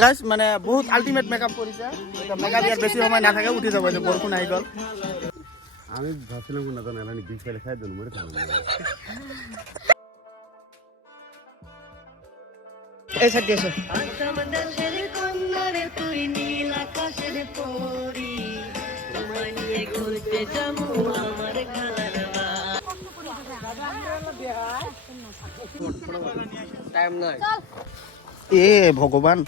guys মানে বহুত ultimate makeup কৰিছে এটা মেকআপ ইয়াত বেছি সময় নাথাকে উঠি যাব যে বৰষুণ আহি গ'ল আমি ভাবছিলাম কোন না জানি বিল ফেলে খাই দেন মরে থাকবে এই সাইড দিয়ে এসো সমুদ্রের কন্যারে তুই নীল আকাশের পরি তোমায় নিয়ে ঘুরতে যাবো আমার খালার টাইম নাই এ ভগবান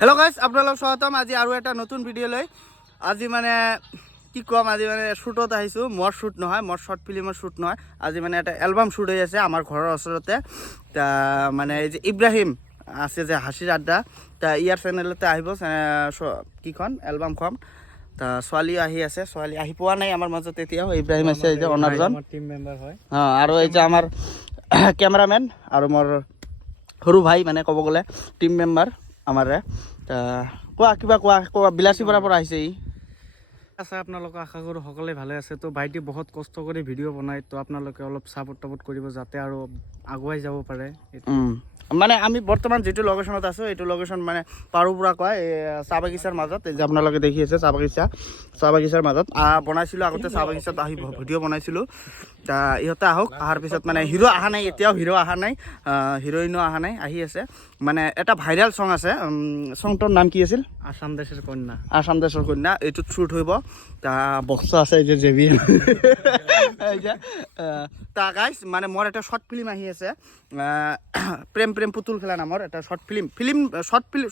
হেল্ল' গাইজ আপোনালোক স্বাগতম আজি আৰু এটা নতুন ভিডিঅ' লৈ আজি মানে কি ক'ম আজি মানে শ্বুটত আহিছোঁ মোৰ শ্বুট নহয় মোৰ শ্বৰ্ট ফিল্মৰ শ্বুট নহয় আজি মানে এটা এলবাম শ্বুট হৈ আছে আমাৰ ঘৰৰ ওচৰতে মানে এই যে ইব্ৰাহিম আছে যে হাঁচিৰ আড্ডা ইয়াৰ চেনেলতে আহিব কিখন এলবামখন ছোৱালী আহি আছে ছোৱালী আহি পোৱা নাই আমাৰ মাজত এতিয়াও ইব্ৰাহিম আছে এই যে অনাৰজন টিম মেম্বাৰ হয় আৰু এই যে আমাৰ কেমেৰামেন আৰু মোৰ সৰু ভাই মানে ক'ব গ'লে টিম মেম্বাৰ আমাৰে কোৱা কিবা কোৱা বিলাসীপাৰাৰ পৰা আহিছে ই আছে আপোনালোকে আশা কৰোঁ সকলোৱে ভালে আছে তো ভাইটি বহুত কষ্ট কৰি ভিডিঅ' বনায় তো আপোনালোকে অলপ ছাপোৰ্ট কৰিব যাতে আৰু আগুৱাই যাব পাৰে মানে আমি বৰ্তমান যিটো লোকেশ্যনত আছোঁ এইটো লোকেশ্যন মানে পাৰুৰ পৰা কয় চাহ বাগিচাৰ মাজত এই যে আপোনালোকে দেখি আছে চাহ বাগিচাৰ মাজত বনাইছিলোঁ আগতে চাহ বাগিচাত আহি ভিডিঅ' বনাইছিলোঁ ইহঁতে আহক অহাৰ পিছত মানে হিৰো অহা নাই এতিয়াও হিৰো অহা নাই হিৰইনো অহা নাই আহি আছে মানে এটা ভাইৰেল চং আছে চংটোৰ নাম কি আছিল আসাম দেশৰ কন্যা এইটোত শ্বুট হ'ব বক্স আছে এই যে জেবি এই যে গাইজ মানে মোৰ এটা শ্বৰ্ট ফিল্ম আহি আছে প্ৰেম পুতুল খেলা নামৰ এটা শ্বৰ্ট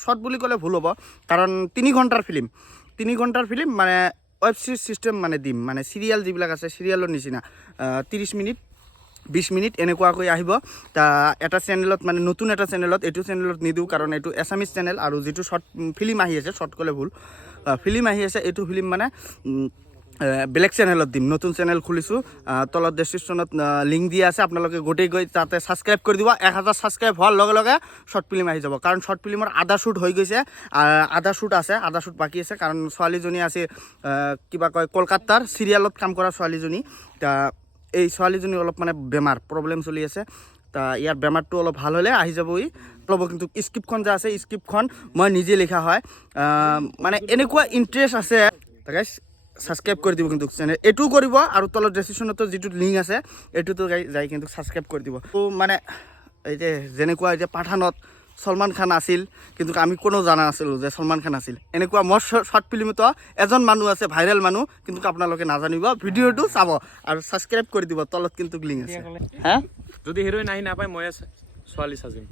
শ্বৰ্ট বুলি ক'লে ভুল হ'ব কাৰণ 3 ঘণ্টাৰ ফিল্ম মানে ৱেব ছিৰিজ ছিষ্টেম মানে দিম মানে চিৰিয়েল যিবিলাক আছে চিৰিয়েলৰ নিচিনা 30 মিনিট 20 মিনিট এনেকুৱাকৈ আহিব এটা চেনেলত মানে নতুন এটা চেনেলত এইটো চেনেলত নিদিওঁ কাৰণ এইটো এছামিজ চেনেল আৰু যিটো শ্বৰ্ট ফিল্ম আহি আছে শ্বৰ্ট ক'লে ভুল ফিল্ম আহি আছে এইটো ফিল্ম মানে বেলেগ চেনেলত দিম নতুন চেনেল খুলিছোঁ তলত ডেছক্ৰিপশ্যনত লিংক দিয়া আছে আপোনালোকে গোটেই গৈ তাতে ছাবস্ক্ৰাইব কৰি দিব 1000 ছাবস্ক্ৰাইব হোৱাৰ লগে লগে শ্বৰ্ট ফিল্ম আহি যাব কাৰণ শ্বৰ্ট ফিল্মৰ আধা শ্বুট হৈ গৈছে আধা শ্বুট বাকী আছে কাৰণ ছোৱালীজনী আছে কিবা কয় কলকাতাৰ চিৰিয়েলত কাম কৰা ছোৱালীজনী এই ছোৱালীজনী অলপ মানে বেমাৰ প্ৰব্লেম চলি আছে ইয়াৰ বেমাৰটো অলপ ভাল হ'লে আহি যাব ল'ব কিন্তু স্ক্ৰিপ্টখন যে আছে স্ক্ৰিপ্টখন মই নিজে লিখা হয় মানে এনেকুৱা ইণ্টাৰেষ্ট আছে গাইজ ছাবস্ক্ৰাইব কৰি দিব কিন্তু চেনেল এইটোও কৰিব আৰু তলত ডেছক্ৰিপশ্যনতো যিটো লিংক আছে এইটোতো যাই কিন্তু ছাবস্ক্ৰাইব কৰি দিব তো মানে এই যে যেনেকুৱা এই যে পাঠানত সলমান খান আছিল কিন্তু আমি কোনো জানা নাছিলোঁ যে সলমান খান আছিল এনেকুৱা মোৰ শ্বৰ্ট ফিল্মতো এজন মানুহ আছে ভাইৰেল মানুহ কিন্তু আপোনালোকে নাজানিব ভিডিঅ'টো চাব আৰু ছাবস্ক্ৰাইব কৰি দিব তলত কিন্তু লিংক আছে হা যদি হিৰোইন আহি নাপায় মই ছোৱালী সাজিম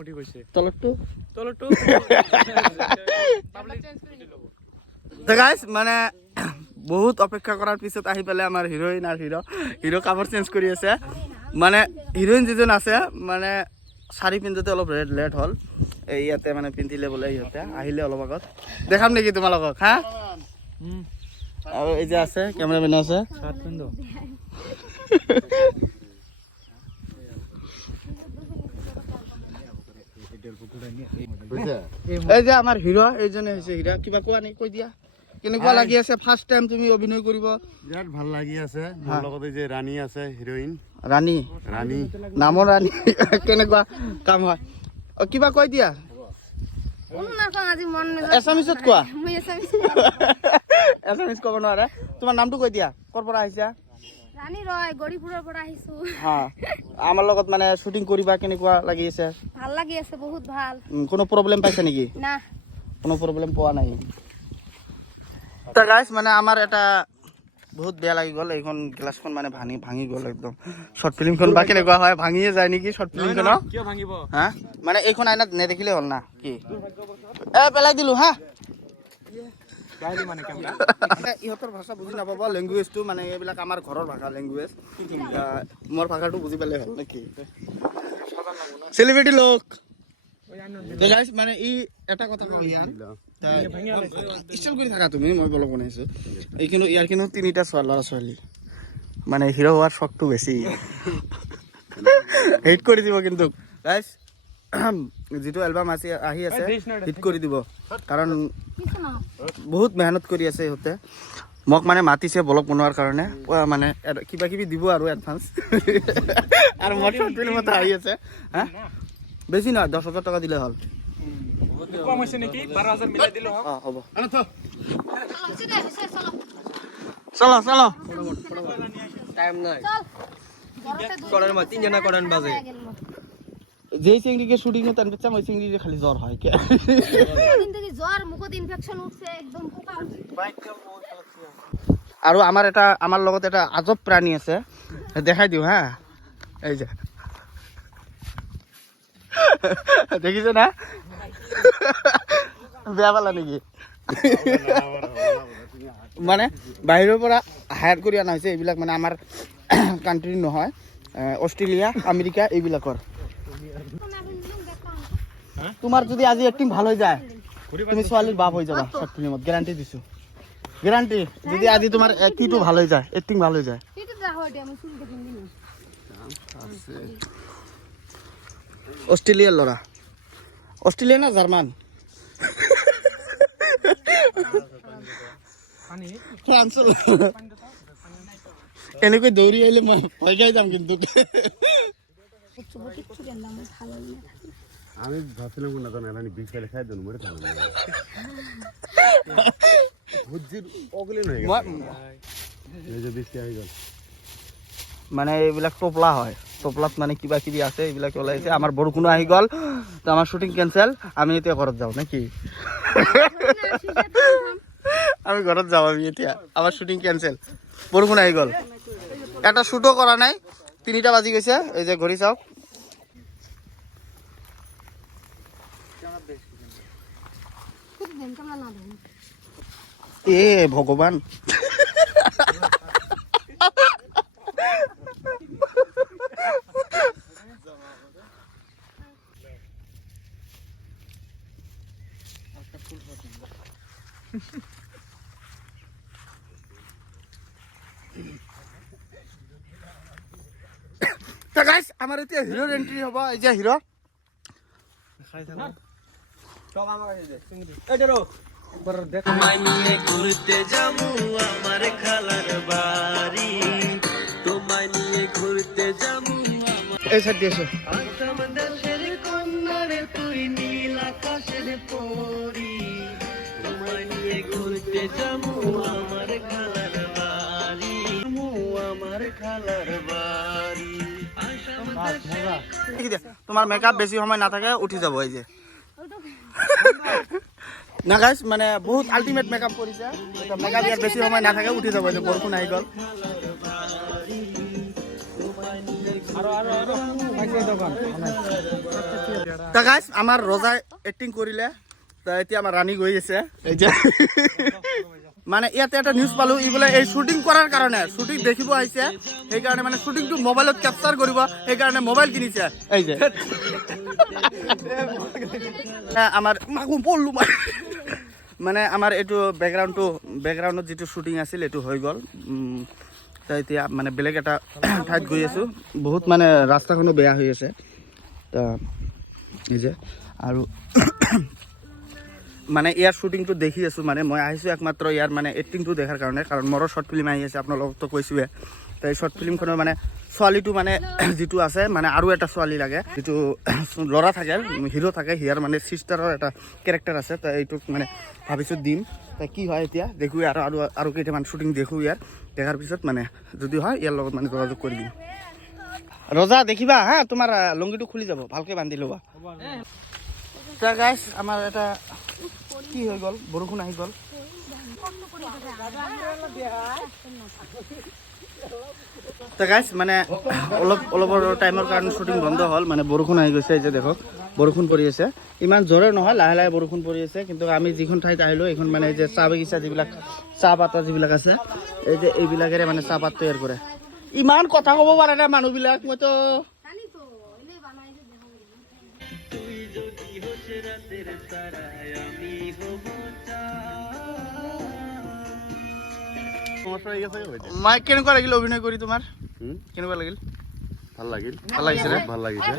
উঠি গৈছে তলতটো গাইজ মানে বহুত অপেক্ষা কৰাৰ পিছত আহি পেলাই আমাৰ হিৰোইন আৰু হিৰো কাপোৰ চেঞ্জ কৰি আছে মানে হিৰোইন যিজন আছে মানে শাড়ী পিন্ধোতে অলপ লেট হ'ল এই ইয়াতে মানে পিন্ধিলে বোলে ইহঁতে আহিলে অলপ আগত দেখাম নেকি তোমালোকক হা আৰু এই যে আছে কেমেৰামেন আছে এই যে আমাৰ হিৰো এইজনে হৈছে হিৰো কিবা কোৱা নাই কৈ দিয়া কেনেকুৱা লাগি আছে ফাৰ্ষ্ট টাইম তুমি অভিনয় কৰিব বিৰাট ভাল লাগি আছে মোৰ লগতে যে ৰাণী আছে হিৰোইন ৰাণী নামৰ ৰাণী কেনেকুৱা কাম হয় কিবা কৈ দিয়া এছামিছত কোৱা এছামিজ ক'ব নোৱাৰে তোমাৰ নামটো কৈ দিয়া ক'ৰ পৰা আহিছা ৰাণী ৰয় গৰিপুৰৰ পৰা আহিছো আমাৰ লগত মানে শ্বুটিং কৰিবা কেনেকুৱা লাগি আছে ভাল লাগি আছে বহুত ভাল কোনো প্ৰব্লেম পাইছে নেকি না কোনো প্ৰব্লেম পোৱা নাই গাইজ মানে আমাৰ এটা বহুত বেয়া লাগি গ'ল এইখন গ্লাছখন মানে ভাঙি গ'ল একদম শ্বৰ্ট ফিল্মখন বা কেনেকুৱা হয় ভাঙিয়ে যায় নেকি শ্বৰ্ট ফিল্মখন কিয় ভাঙিব হা মানে এইখন আইনাত নেদেখিলে হ'ল না কি পেলাই দিলোঁ হা ইহঁতৰ ভাষা বুজি নাপাব লেংগুৱেজটো মানে এইবিলাক আমাৰ ঘৰৰ ভাষা লেংগুৱেজ মোৰ ভাষাটো বুজি পালে হ'ল নেকি চেলিব্ৰিটি লোক মানে ই এটা কথা কওঁ ষ্টাইল কৰি থাকা তুমি মই ব্লগ বনাইছোঁ ইয়াৰ কিন্তু 3টা ল'ৰা ছোৱালী মানে হিৰো হোৱাৰ চখটো বেছি হিট কৰি দিব কিন্তু গাইজ যিটো এলবাম আহি আছে হিট কৰি দিব কাৰণ বহুত মেহনত কৰি আছে ইহঁতে মোক মানে মাতিছে ব্লগ বনোৱাৰ কাৰণে মানে কিবা কিবি দিব আৰু এডভান্স আৰু মোৰ শ্বৰ্ট ফিল্ম এটা আহি আছে হা বেছি নহয় 10,000 টকা দিলে হ'ল কম হৈছে নেকি 12,000 মিলাই দিলো অঁ হ'ব চলো চলো টাইম নাই ঘৰতে করার মা তিনজনা করান বাজে যেই চিংড়িকে শুটিং তার বাচ্চা ওই চিংড়ির খালি জ্বর হয় কে দিন থেকে জ্বর মুখত ইনফেকশন উঠছে একদম পোকা উঠছে আৰু আমাৰ লগত এটা আজব প্ৰাণী আছে দেখাই দিওঁ হা এই যে দেখিছে না বেয়া পালা নেকি মানে বাহিৰৰ পৰা হায়াৰ কৰি অনা হৈছে এইবিলাক মানে আমাৰ কাণ্ট্ৰি নহয় অষ্ট্ৰেলিয়া আমেৰিকা এইবিলাকৰ তোমাৰ যদি আজি এক্টিং ভাল হৈ যায় তুমি ছোৱালীৰ বাপ হৈ যাবা শৰ্ট ফিল্মত গ্যাৰান্টি দিছো গ্যাৰান্টি যদি আজি তোমাৰ এক্টিংটো ভাল হৈ যায় এক্টিং ভাল হৈ যায় সেইটো ৰাখো এটা আমি শুনতে কিনবি না অস্ট্ৰেলিয়াৰ ল'ৰা অস্ট্ৰেলিয়া না জাৰ্মান ফ্ৰান্সৰ এনেকৈ দৌৰি আহিলে মই ভয় খাই যাম কিন্তু আমি ভাবছিলাম না জানো এলানি বিষ ফেলে খাই দেন মরে খালাম বুঝির অগলি নয় এই যে বৃষ্টি আই গেল মানে এইবিলাক টোপলা হয় টোপলাত মানে কিবা কিবি আছে এইবিলাক ওলাইছে আমাৰ বৰষুণ আহি গ'ল তো আমাৰ শুটিং কেনসেল আমি এতিয়া ঘৰত যাওঁ নেকি আমি ঘৰত যাওঁ আমি এতিয়া আমাৰ শুটিং কেনসেল বৰষুণ আহি গ'ল এটা শ্বুটো কৰা নাই 3টা বাজি গৈছে এই যে ঘড়ী চাওক খুব দেন কামলা না দেন এ ভগৱান তো গাইস আমাৰ এতিয়া হিৰোৰ এন্ট্ৰি হ'ব এই যে হিৰো মাইনিয়ে ঘুরতে যাবো আমার খালার বাড়ি তোমায় নিয়ে ঘুরতে যাবো এই সাইড দিয়ে এসো আসাম দেশের কন্যারে তুই নীল আকাশের পরি তোমায় নিয়ে ঘুরতে যাবো আমার খালার বাড়ি আমার খালার বাড়ি আসাম তোমাৰ মেকআপ বেছি সময় নাথাকে উঠি যাব এই যে না গাইস মানে বহুত আল্টিমেট মেকআপ কৰিছে এটা মেকআপ ইয়াত বেছি সময় নাথাকে উঠি যাব যে বৰষুণ আহি গ'ল তা গাইস আমাৰ ৰজাই এক্টিং কৰিলে তা এতিয়া আমাৰ ৰাণী গৈ আছে এই যে মানে ইয়াতে এটা নিউজ পালো ই বোলে এই শ্বুটিং কৰাৰ কাৰণে শ্বুটিং দেখিব আহিছে সেইকাৰণে মানে শ্বুটিংটো মোবাইলত কেপচাৰ কৰিব সেইকাৰণে মোবাইল কিনিছে এই যে আমাৰ মাকো পল্লু মানে আমাৰ এইটো বেকগ্ৰাউণ্ডত যিটো শ্বুটিং আছিল এইটো হৈ গ'ল তো এতিয়া মানে বেলেগ এটা ঠাইত গৈ আছোঁ বহুত মানে ৰাস্তাখনো বেয়া হৈ আছে তো এই যে আৰু মানে ইয়াৰ শ্বুটিংটো দেখি আছোঁ মানে মই আহিছোঁ একমাত্ৰ ইয়াৰ মানে এক্টিংটো দেখাৰ কাৰণে কাৰণ মোৰো শ্বৰ্ট ফিল্ম আহি আছে আপোনালোকতো কৈছোঁৱে তো এই শ্বৰ্ট ফিল্মখনৰ মানে ছোৱালীটো মানে যিটো আছে মানে আৰু এটা ছোৱালী লাগে যিটো ল'ৰা থাকে হিৰো থাকে হিয়াৰ মানে ছিষ্টাৰৰ এটা কেৰেক্টাৰ আছে তো এইটোক মানে ভাবিছোঁ দিম তো কি হয় এতিয়া দেখোঁ আৰু কেইটামান শ্বুটিং দেখোঁ ইয়াৰ দেখাৰ পিছত মানে যদি হয় ইয়াৰ লগত মানে যোগাযোগ কৰি দিম ৰজা দেখিবা হা তোমাৰ লুংগিটো খুলি যাব ভালকৈ বান্ধি ল'বা তো গাইছ আমাৰ এটা কি হৈ গ'ল বৰষুণ আহি গ'ল তো গাইছ মানে অলপৰ টাইমৰ কাৰণে শ্বুটিং বন্ধ হ'ল মানে বৰষুণ আহি গৈছে এই যে দেখক বৰষুণ পৰি আছে ইমান জোৰে নহয় লাহে লাহে বৰষুণ পৰি আছে কিন্তু আমি যিখন ঠাইত আহিলোঁ এইখন মানে এই যে চাহ বাগিচা যিবিলাক চাহপাত যিবিলাক আছে এই যে এইবিলাকেৰে মানে চাহপাত তৈয়াৰ কৰে ইমান কথা ক'ব পাৰে না মানুহবিলাক মইতো জানি তো এলে বানাই যে দেখো তুই যদি হোস রাতের তারায় আমি হব সমস্যা হয়ে গেছে মই কেনেকুৱা লাগিল অভিনয় কৰি তোমাৰ কেনেকুৱা লাগিল ভাল লাগিল ভাল লাগিছে নে ভাল লাগিছে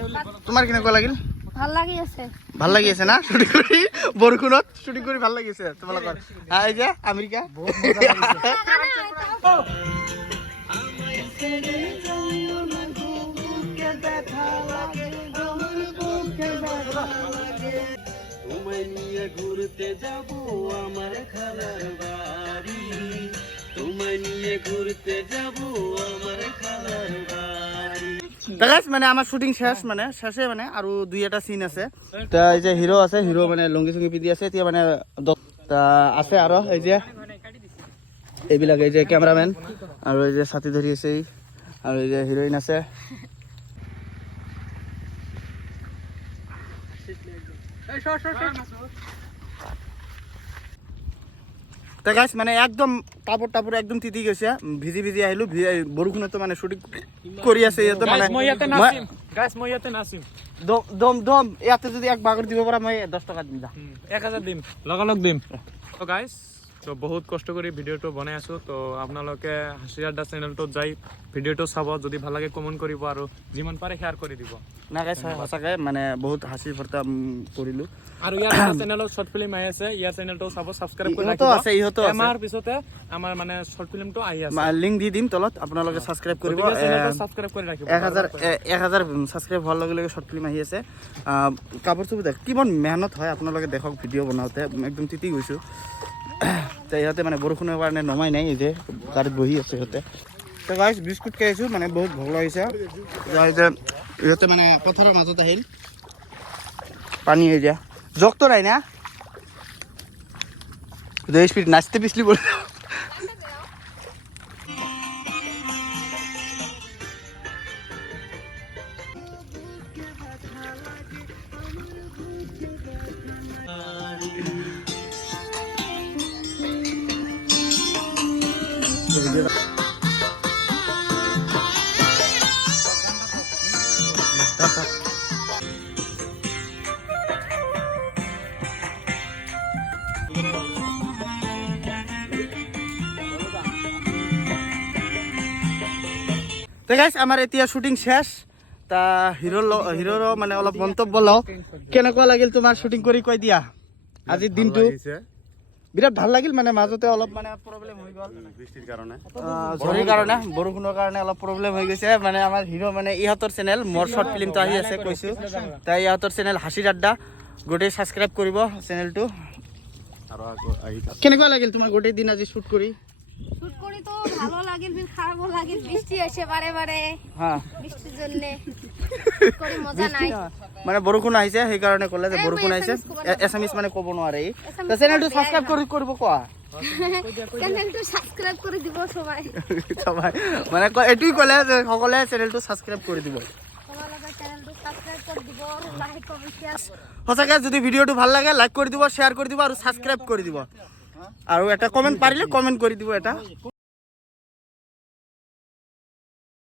তোমাৰ কেনেকুৱা লাগিল ভাল লাগি আছে ভাল লাগি আছে না শুটিং কৰি বৰষুণত শুটিং কৰি ভাল লাগিছে তোমালোকৰ এই যে আমেৰিকা তোমায় নিয়ে ঘুরতে যাব আমার খালার বাড়ি তোমায় নিয়ে ঘুরতে যাব আমার খালার বাড়ি গাইস মানে আমার শুটিং শেষ মানে শেষে মানে আৰু দুই এটা সিন আছে তা এই যে হিৰো আছে হিৰো মানে লংগি চংগি পিন্ধি আছে এতিয়া মানে তা আছে আৰু এই যে এইবিলাক এই যে ক্যামেৰাম্যান আৰু এই যে ছাতি ধৰি আছে আৰু এই যে হিৰোইন আছে তা গাইস মানে একদম কাপড় টাপড় একদম তিতি গৈছে ভিজি ভিজি আহিলো বৰষুণতো মানে শুটিং কৰি আছে ইয়াতে মানে গাইস মই ইয়াতে নাচিম দম দম ইয়াতে যদি এক বাগৰ দিব পৰা মই 10 টকা দিম যা 1000 দিম লগালগ দিম তো গাইস তো বহুত কষ্ট কৰি ভিডিওটো বনাই আছো তো আপোনালোকে হাঁচি আড্ডা চেনেলটোত যাই ভিডিওটো চাব যদি ভাল লাগে কমেন্ট কৰিব আৰু যিমান পাৰে শেয়াৰ কৰি দিব না গাইস সঁচাকে মানে বহুত হাসি ফৰ্তা কৰিলো আৰু ইয়াৰ চেনেলত শৰ্ট ফিল্ম আহি আছে ইয়াৰ চেনেলটো চাব সাবস্ক্ৰাইব কৰি ইহঁতো ৰাখিব আছে ইহঁতো আছে আমাৰ পিছতে আমাৰ মানে শৰ্ট ফিল্মটো আহি আছে লিংক দি দিম তলত আপোনালোকে সাবস্ক্ৰাইব কৰিব চেনেলটো সাবস্ক্ৰাইব কৰি ৰাখিব 1000 সাবস্ক্ৰাইব হোৱাৰ লগে লগে শৰ্ট ফিল্ম আহি আছে কাপোৰ চুপ দেখ কিমান মেহনত হয় আপোনালোকে দেখক ভিডিঅ' বনাওঁতে একদম তিতি গৈছো তো ইহঁতে মানে বৰষুণৰ কাৰণে নমাই নাই এই যে গাড়ীত বহি আছে ইহঁতে তো গাইছ বিস্কুট খাই আছো মানে বহুত ভোক লাগিছে ইহঁতে মানে পথাৰৰ মাজত আহিল পানী হৈ যা জগতো নাই না স্পিড নাচতে পিছলি বল তো গাইস আমার এতিয়া শুটিং শেষ তা হিরোর মানে অলপ মন্তব্য লও কেনেকুৱা লাগিল তোমাৰ শুটিং কৰি কৈ দিয়া আজিৰ দিনটো বিৰাট ভাল লাগিল মানে মাজতে অলপ মানে প্ৰব্লেম হৈ গ'ল বৃষ্টিৰ কাৰণে ঝড়িৰ কাৰণে বৰষুণৰ কাৰণে অলপ প্ৰব্লেম হৈ গৈছে মানে আমাৰ হিৰো মানে ইহঁতৰ চেনেল মোৰ শৰ্ট ফিল্মটো আহি আছে কৈছো তাই ইহঁতৰ চেনেল হাঁচিৰ আড্ডা গোটেই সাবস্ক্ৰাইব কৰিব চেনেলটো আৰু আহি কেনেকুৱা লাগিল তোমাৰ গোটেই দিন আজি শ্বুট কৰি শুট করি তো ভালো লাগিল ফির খারাপও লাগিল বৃষ্টি আসে বারে বারে হ্যাঁ বৃষ্টির জন্য করি মজা নাই মানে বৰষুণ আহিছে সেইকাৰণে ক'লে যে বৰষুণ আহিছে এছএমএছ মানে ক'ব নোৱাৰে তো চেনেলটো সাবস্ক্ৰাইব কৰিব কোৱা চ্যানেলটো সাবস্ক্ৰাইব কৰে দিব সবাই সবাই মানে এটুই ক'লে যে সকলোৱে চেনেলটো সাবস্ক্ৰাইব কৰি দিব তোমালোকে চ্যানেলটো সাবস্ক্ৰাইব কৰে দিব আৰ লাইক কমেন্ট শেয়াৰ সঁচাকৈ যদি ভিডিঅ'টো ভাল লাগে লাইক কৰি দিব শ্বেয়াৰ কৰি দিব আৰু সাবস্ক্ৰাইব কৰি দিব আৰু এটা কমেণ্ট পাৰিলে কমেণ্ট কৰি দিব এটা